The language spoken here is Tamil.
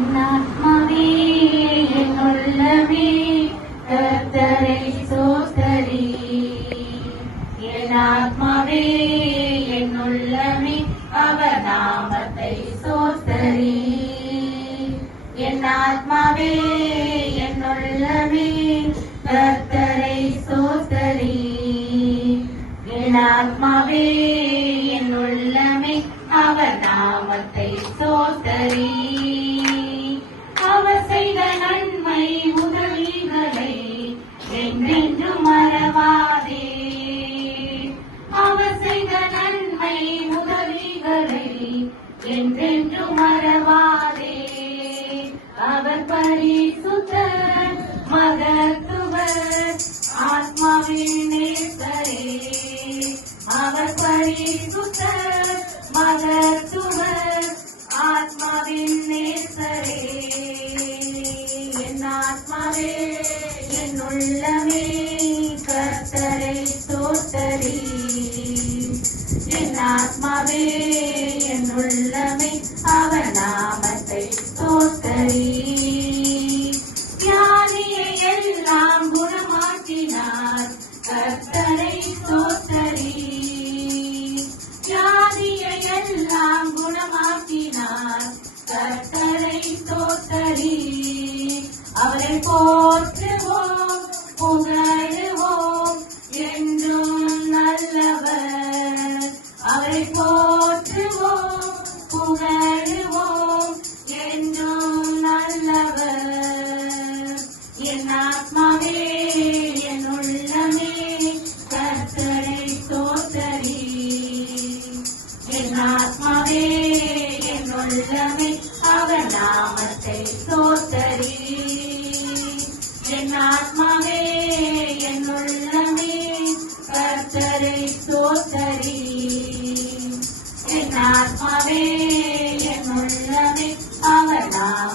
என் ஆத்மாவே என் உள்ளமே கர்த்தரை ஸ்தோத்தரி. என் ஆத்மாவே என் உள்ளமே அவர் நாமத்தை ஸ்தோத்தரி. என் ஆத்மாவே என் உள்ளமே கர்த்தரை ஸ்தோத்தரி. என் ஆத்மாவே என் உள்ளமே அவர் நாமத்தை ஸ்தோத்தரி. அவர் செய்த நன்மை உதவிகளை என்றென்றும் மறவாதே. அவர் செய்த நன்மை உதவிகளை என்றென்றும் மறவாதே. அவர் பரிசுத்தர் மகத்துவர் ஆத்மாவின் நேசரே. அவர் பரிசுத்தர் மகத்துவர் ஆத்மாவின் நேசரே. என் ஆத்மாவே என் உள்ளமே கர்த்தரை ஸ்தோத்தரி. என் ஆத்மாவே என் உள்ளமே அவர் நாமத்தை ஸ்தோத்தரி. வியாதியை எல்லாம் குணமாக்கினார் கர்த்தரை ஸ்தோத்தரி. வியாதியை எல்லாம் குணமாக்கினார் கர்த்தரை ஸ்தோத்தரி. அவரை போற்றுவோம் புகழுவோம் என்றும் நல்லவர். அவரை போற்றுவோம் புகழுவோம் என்றும் நல்லவர். என் ஆத்மாவே என் உள்ளமே கர்த்தரை ஸ்தோத்தரி. என் ஆத்மாவே என் உள்ளமே அவர் நாமத்தை ஸ்தோத்தரி. என் ஆத்மாவே என் உள்ளமே கர்த்தரை ஸ்தோத்தரி. என் ஆத்மாவே என் உள்ளமே அவர் நாமத்தை